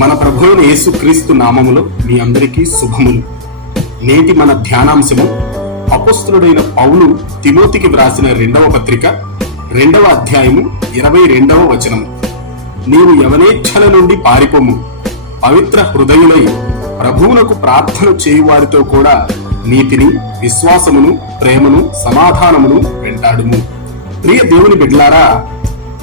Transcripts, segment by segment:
మన ప్రభువైన యేసుక్రీస్తు నామములో మీ అందరికీ శుభములు. నేటి మన ధ్యానాంశము అపస్తుడైన పౌలు తిమోతికి వ్రాసిన రెండవ పత్రిక రెండవ అధ్యాయము ఇరవై రెండవ వచనము. నీవు యవనేచ్ఛల నుండి పారిపోము. పవిత్ర హృదయులై ప్రభువునకు ప్రార్థన చేయువారితో కూడా నీతిని విశ్వాసమును ప్రేమను సమాధానమును వెంటాడుము. ప్రియ దేవుని బిడ్లారా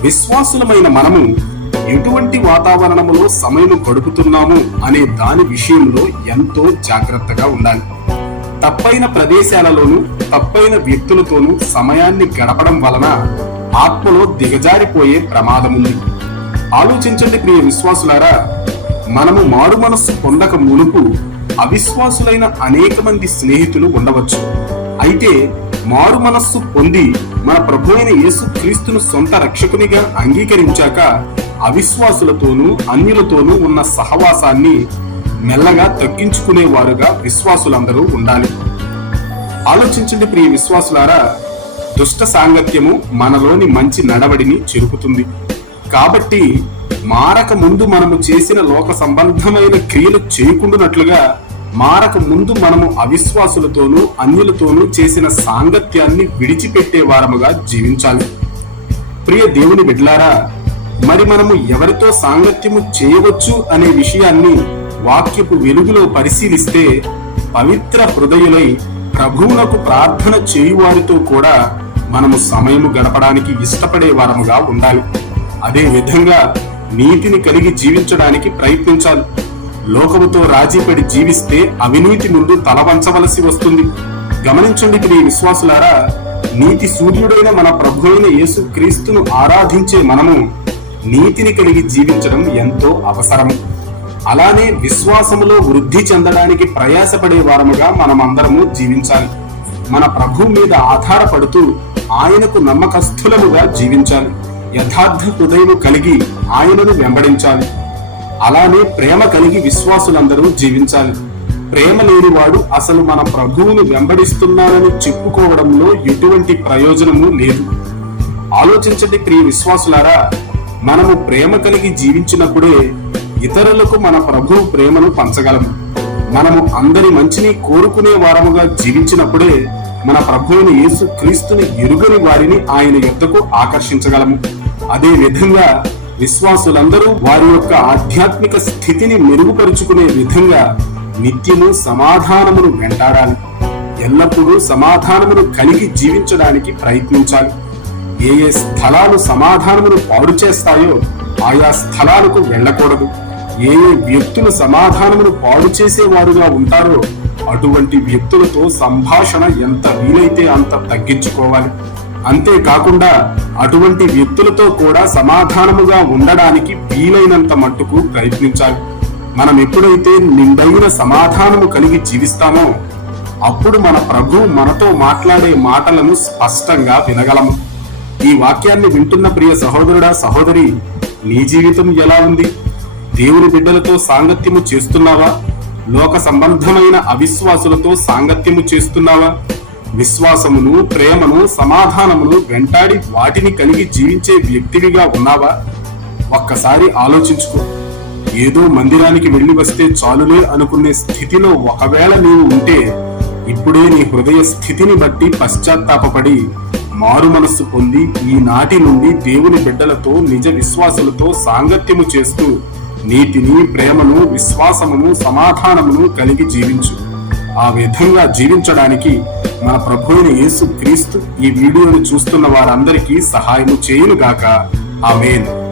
విశ్వాసులమైన మనము ఎటువంటి వాతావరణంలో సమయం గడుపుతున్నాము అనే దాని విషయంలో ఎంతో జాగ్రత్తగా ఉండాలి. తప్పైన ప్రదేశాలలోనూ తప్పైన వ్యక్తులతోనూ సమయాన్ని గడపడం వలన ఆత్మలో దిగజారిపోయే ప్రమాదముంది. ఆలోచించండి ప్రియ విశ్వాసులారా మనము మారు మనస్సు పొందక మునుపు అవిశ్వాసులైన అనేక మంది స్నేహితులు ఉండవచ్చు. అయితే మారు మనస్సు పొంది మన ప్రభు అయిన యేసు క్రీస్తును సొంత రక్షకునిగా అంగీకరించాక అవిశ్వాసులతోనూ అన్యులతోనూ ఉన్న సహవాసాన్ని మెల్లగా తగ్గించుకునేవారుగా విశ్వాసులందరూ ఉండాలి. ఆలోచించండి ప్రియ విశ్వాసులారా దుష్ట సాంగత్యము మనలోని మంచి నడవడిని చెరుపుతుంది. కాబట్టి మారక ముందు మనము చేసిన లోక సంబంధమైన క్రియలు చేయకుండానట్లుగా మారక ముందు మనము అవిశ్వాసులతోనూ అన్యులతోనూ చేసిన సాంగత్యాన్ని విడిచిపెట్టే వారముగా జీవించాలి. ప్రియ దేవుని బిడ్లారా మరి మనము ఎవరితో సాంగత్యము చేయవచ్చు అనే విషయాన్ని వాక్యపు వెలుగులో పరిశీలిస్తే పవిత్ర హృదయులై ప్రభువునకు ప్రార్థన చేయువారితో కూడా మనము సమయము గడపడానికి ఇష్టపడే వారముగా ఉండాలి. అదే విధంగా నీతిని కలిగి జీవించడానికి ప్రయత్నించాలి. లోకముతో రాజీపడి జీవిస్తే అవినీతి ముందు తల వంచవలసి వస్తుంది. గమనించండి ప్రియ విశ్వాసులారా నీతి సూర్యుడైన మన ప్రభు అయిన యేసు క్రీస్తును ఆరాధించే మనము నీతిని కలిగి జీవించడం ఎంతో అవసరం. అలానే విశ్వాసములో వృద్ధి చెందడానికి ప్రయాసపడే వారముగా మనమందరము జీవించాలి. మన ప్రభు మీద ఆధారపడుతూ ఆయనకు నమ్మకస్థులముగా జీవించాలి. యథార్థ హృదయం కలిగి ఆయనను వెంబడించాలి. అలానే ప్రేమ కలిగి విశ్వాసులందరూ జీవించాలి. ప్రేమ లేనివాడు అసలు మన ప్రభువును వెంబడిస్తున్నానని చెప్పుకోవడంలో ఎటువంటి ప్రయోజనము లేదు. ఆలోచించండి ప్రియ విశ్వాసులారా మనము ప్రేమ కలిగి జీవించినప్పుడే ఇతరులకు మన ప్రభు ప్రేమను పంచగలము మనము అందరి మంచిని కోరుకునే వారముగా జీవించినప్పుడే మన ప్రభువుని యేసు క్రీస్తుని ఎరుగని వారిని ఆయన యుద్ధకు ఆకర్షించగలము. అదే విధంగా విశ్వాసులందరూ వారి యొక్క ఆధ్యాత్మిక స్థితిని మెరుగుపరుచుకునే విధంగా నిత్యము సమాధానమును వెంటాడాలి. ఎల్లప్పుడూ సమాధానమును కలిగి జీవించడానికి ప్రయత్నించాలి. ఏ ఏ స్థలాలు సమాధానమును పాడు చేస్తాయో ఆయా స్థలాలకు వెళ్ళకూడదు. ఏ ఏ వ్యక్తులు సమాధానమును పాడు చేసేవారుగా ఉంటారో అటువంటి వ్యక్తులతో సంభాషణ ఎంత వీలైతే అంత తగ్గించుకోవాలి. అంతేకాకుండా అటువంటి వ్యక్తులతో కూడా సమాధానముగా ఉండడానికి వీలైనంత మట్టుకు ప్రయత్నించాలి. మనం ఎప్పుడైతే నిండైన సమాధానము కలిగి జీవిస్తామో అప్పుడు మన ప్రభు మనతో మాట్లాడే మాటలను స్పష్టంగా వినగలము. ఈ వాక్యాన్ని వింటున్న ప్రియ సహోదరుడా సహోదరి నీ జీవితం ఎలా ఉంది? దేవుని బిడ్డలతో సాంగత్యము చేస్తున్నావా? లోక సంబంధమైన అవిశ్వాసులతో సాంగత్యము చేస్తున్నావా? విశ్వాసమును ప్రేమను సమాధానమును వెంటాడి వాటిని కలిగి జీవించే వ్యక్తివిగా ఉన్నావా? ఒక్కసారి ఆలోచించుకో. ఏదో మందిరానికి వెళ్ళి వస్తే చాలులే అనుకునే స్థితిలో ఒకవేళ నీవు ఉంటే ఇప్పుడే నీ హృదయ స్థితిని బట్టి పశ్చాత్తాపపడి మారు మనస్సు పొంది ఈనాటి నుండి దేవుని బిడ్డలతో నిజ విశ్వాసులతో సాంగత్యము చేస్తూ నీతిని ప్రేమను విశ్వాసమును సమాధానమును కలిగి జీవించు. ఆ విధంగా జీవించడానికి మన ప్రభు యేసు క్రీస్తు ఈ వీడియోను చూస్తున్న వారందరికీ సహాయము చేయునుగాక. ఆమెను.